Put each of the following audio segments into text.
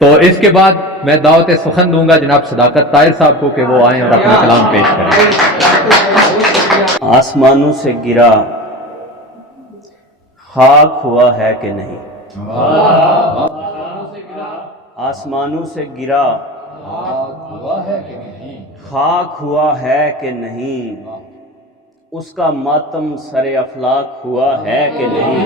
تو اس کے بعد میں دعوت سخن دوں گا جناب صداقت طاہر صاحب کو کہ وہ آئیں اور اپنا کلام پیش کریں۔ آسمانوں سے گرا خاک ہوا ہے کہ نہیں؟ آسمانوں سے گرا خاک ہوا ہے کہ نہیں؟ اس کا ماتم سر افلاک ہوا ہے کہ نہیں؟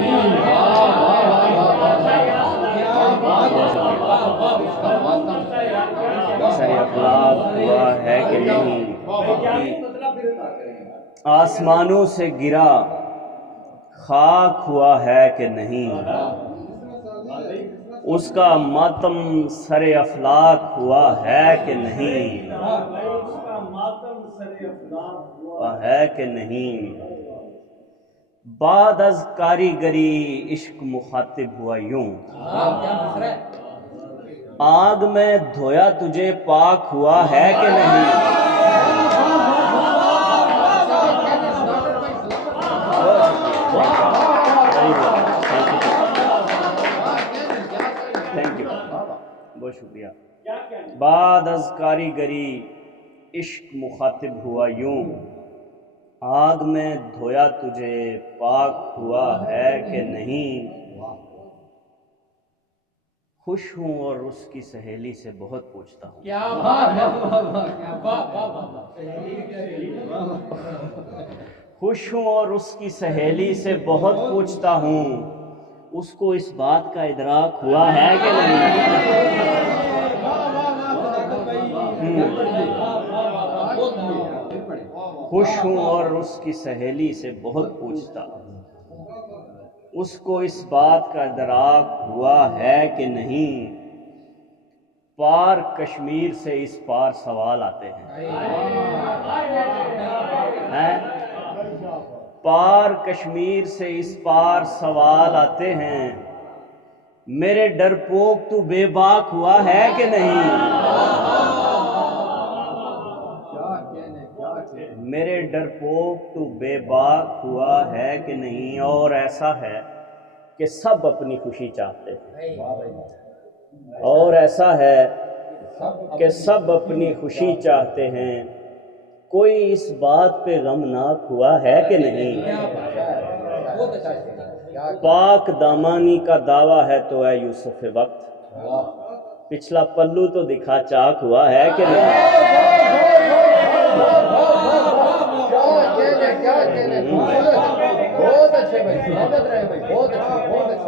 سر افلاک ہوا ہے کہ نہیں؟ آسمانوں سے گرا خاک ہوا ہے کہ نہیں؟ اس کا ماتم سر افلاک ہوا ہے کہ نہیں؟ ہوا ہے کہ نہیں؟ بعد از کاریگری عشق مخاطب ہوا یوں، آگ میں دھویا تجھے پاک ہوا ہے کہ نہیں؟ تھینک یو، بہت شکریہ۔ بعد از کاریگری عشق مخاطب ہوا یوں، آگ میں دھویا تجھے پاک ہوا ہے کہ نہیں؟ خوش ہوں اور اس کی سہیلی سے بہت پوچھتا ہوں، خوش ہوں اور اس کی سہیلی سے بہت پوچھتا ہوں، اس کو اس بات کا ادراک ہوا ہے کہ نہیں؟ خوش ہوں اور اس کی سہیلی سے بہت پوچھتا ہوں، اس کو اس بات کا ادراک ہوا ہے کہ نہیں؟ پار کشمیر سے اس پار سوال آتے ہیں، پار کشمیر سے اس پار سوال آتے ہیں، میرے ڈرپوک تو بے باک ہوا ہے کہ نہیں؟ میرے ڈرپوک تو بے باک ہوا ہے کہ نہیں؟ اور ایسا ہے کہ سب اپنی خوشی چاہتے ہیں، اور ایسا ہے کہ سب اپنی خوشی چاہتے ہیں، کوئی اس بات پہ غمناک ہوا ہے کہ نہیں؟ پاک دامانی کا دعویٰ ہے تو اے یوسف وقت، پچھلا پلو تو دکھا چاک ہوا ہے کہ نہیں؟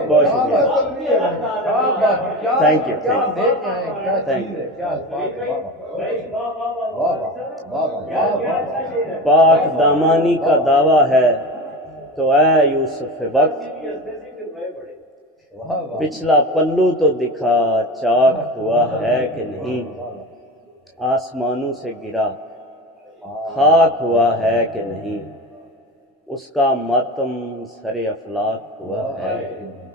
بہت شکریہ، تھینک یو، تھینک یو۔ پاک دامانی کا دعویٰ ہے تو اے یوسف وقت، پچھلا پلو تو دکھا چاک ہوا ہے کہ نہیں؟ آسمانوں سے گرا خاک ہوا ہے کہ نہیں؟ اس کا ماتم سر افلاک ہوا ہے کہ نہیں؟